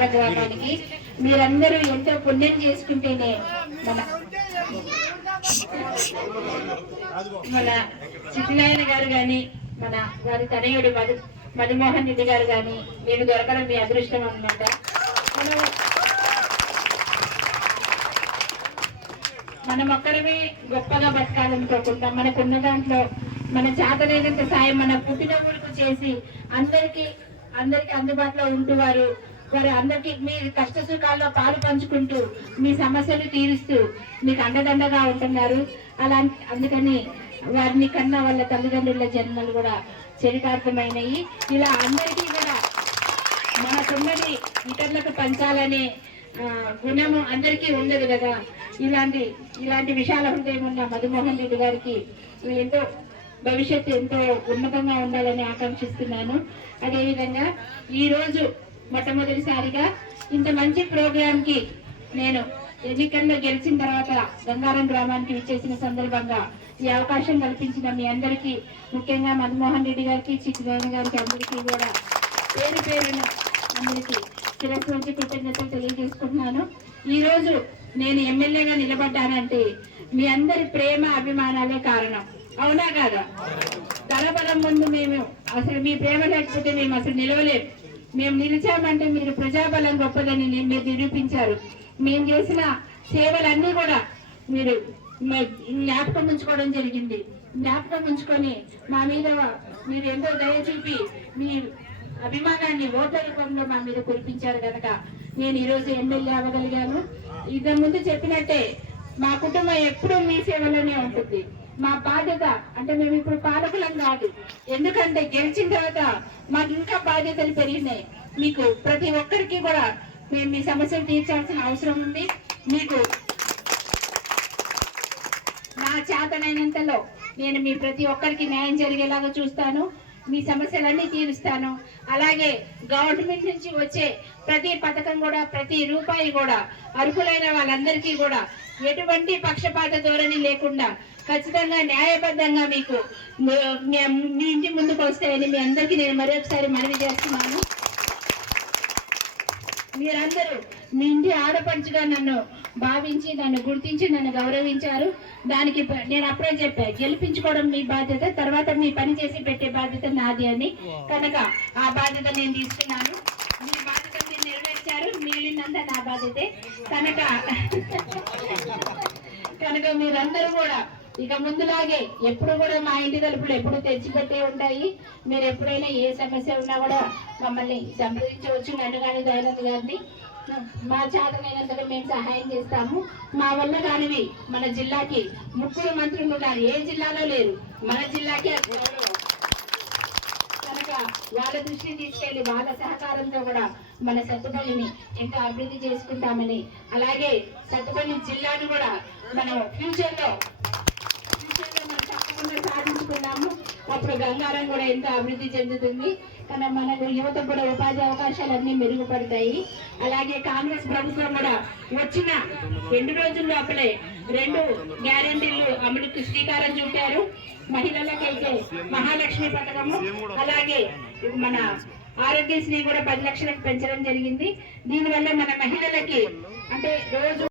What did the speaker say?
గంగార గ్రామానికి మీరందరూ ఎంతో పుణ్యం చేసుకుంటేనే మన మన చిట్టినాయన గారు కానీ మన వారి తనయుడు మధు మధుమోహన్ రెడ్డి గారు కానీ మీరు దొరకడం మీ అదృష్టం అన్నమాట. మనం మనం ఒక్కడమే గొప్పగా బతకాలనుకోకుండా మనకున్న దాంట్లో మన చేతనైనంత సాయం మన పుట్టిన ఊరుకు చేసి అందరికీ అందరికీ అందుబాటులో ఉంటూ వారు వారు అందరికి మీ కష్ట సుఖాల్లో పాలు పంచుకుంటూ మీ సమస్యలు తీరుస్తూ మీకు అండదండగా ఉంటున్నారు. అలా అందుకని వారిని కన్నా వాళ్ళ తల్లిదండ్రుల జన్మలు కూడా చరితార్థమైనవి ఇలా అందరికీ కూడా మనకున్నది ఇతరులకు పంచాలనే గుణము అందరికీ ఉండదు కదా. ఇలాంటి ఇలాంటి విశాల హృదయం ఉన్న మధుమోహన్ రెడ్డి గారికి ఎంతో భవిష్యత్తు ఎంతో ఉన్నతంగా ఉండాలని ఆకాంక్షిస్తున్నాను. అదేవిధంగా ఈరోజు మొట్టమొదటిసారిగా ఇంత మంచి ప్రోగ్రామ్కి నేను ఎన్నికల్లో గెలిచిన తర్వాత గంగారం గ్రామానికి విచ్చేసిన సందర్భంగా ఈ అవకాశం కల్పించిన మీ అందరికీ ముఖ్యంగా మన్మోహన్ రెడ్డి గారికి చిట్టినారాయణ గారికి అందరికీ కూడా పేరు పేరున అందరికీ శిరస్సు నుంచి కృతజ్ఞతలు తెలియజేసుకుంటున్నాను. ఈరోజు నేను ఎమ్మెల్యేగా నిలబడ్డానంటే మీ అందరి ప్రేమ అభిమానాలే కారణం. అవునా కాదా? దళబలం ముందు మేము అసలు మీ ప్రేమ లేకపోతే మేము అసలు నిలవలేము మేము నిలిచామంటే మీరు ప్రజాబలం గొప్పదని మీరు నిరూపించారు. మేము చేసిన సేవలన్నీ కూడా మీరు జ్ఞాపకం ఉంచుకోవడం జరిగింది. జ్ఞాపకం ఉంచుకొని మా మీద మీరు ఎంతో దయ చూపి మీ అభిమానాన్ని ఓట్ల రూపంలో మా మీద కురిపించారు కనుక నేను ఈరోజు ఎమ్మెల్యే అవ్వగలిగాను. ఇంతకు ముందు చెప్పినట్టే మా కుటుంబం ఎప్పుడూ మీ సేవలోనే ఉంటుంది. మా బాధ్యత అంటే మేము ఇప్పుడు పాలకులం కాదు. ఎందుకంటే గెలిచిన తర్వాత మాకు ఇంకా బాధ్యతలు పెరిగినాయి. మీకు ప్రతి ఒక్కరికి కూడా మేము మీ సమస్యలు తీర్చాల్సిన అవసరం ఉంది. మీకు నా చేతనైనంతలో నేను మీ ప్రతి ఒక్కరికి న్యాయం జరిగేలాగా చూస్తాను. మీ సమస్యలన్నీ తీరుస్తాను. అలాగే గవర్నమెంట్ నుంచి వచ్చే ప్రతి పథకం కూడా ప్రతి రూపాయి కూడా అర్హులైన వాళ్ళందరికీ కూడా ఎటువంటి పక్షపాత ధోరణి లేకుండా ఖచ్చితంగా న్యాయబద్ధంగా మీకు మీ- మీ ఇంటి ముందుకు వస్తాయని మీ అందరికీ నేను మరొకసారి మనవి చేస్తున్నాను. మీరందరూ మీ ఇంటి ఆడపడుచుగా నన్ను భావించి నన్ను గుర్తించి నన్ను గౌరవించారు. దానికి నేను అప్పుడే చెప్పా గెలిపించుకోవడం మీ బాధ్యత తర్వాత మీ పని చేసి పెట్టే బాధ్యత నాది అని. కనుక ఆ బాధ్యత నేను తీసుకున్నాను. మీ బాధ్యత మీరు నెరవేర్చారు. మిగిలినంత నా బాధ్యతే. కనుక కనుక మీరందరూ కూడా ఇక ముందులాగే ఎప్పుడు కూడా మా ఇంటి తలుపులు ఎప్పుడు తెచ్చిపెట్టే ఉంటాయి. మీరు ఎప్పుడైనా ఏ సమస్య ఉన్నా కూడా మమ్మల్ని సంప్రదించవచ్చు. నన్ను కానీ దయానంద్ గారిని. మా చేతనైనంతగా మేము సహాయం చేస్తాము. మా వల్ల కానివి మన జిల్లాకి ముగ్గురు మంత్రులు ఉన్నారు. ఏ జిల్లాలో లేరు? మన జిల్లాకే కనుక వాళ్ళ దృష్టి తీసుకెళ్ళి వాళ్ళ సహకారంతో కూడా మన సత్తుపల్లిని ఇంకా అభివృద్ధి చేసుకుంటామని అలాగే సత్తుపల్లి జిల్లాను కూడా మనం ఫ్యూచర్లో మనం తప్పకుండా సాధించుకున్నాము. అప్పుడు గంగారం కూడా ఎంతో అభివృద్ధి చెందుతుంది. కానీ మనకు యువత కూడా ఉపాధి అవకాశాలు అన్నీ మెరుగుపడతాయి. అలాగే కాంగ్రెస్ ప్రభుత్వం కూడా వచ్చిన రెండు రోజుల్లో అప్పుడే రెండు గ్యారెంటీలు అమలుకు శ్రీకారం చుట్టారు. మహిళలకైతే మహాలక్ష్మి పథకము అలాగే మన ఆరోగ్యశ్రీ కూడా పది లక్షలకు పెంచడం జరిగింది. దీనివల్ల మన మహిళలకి అంటే రోజు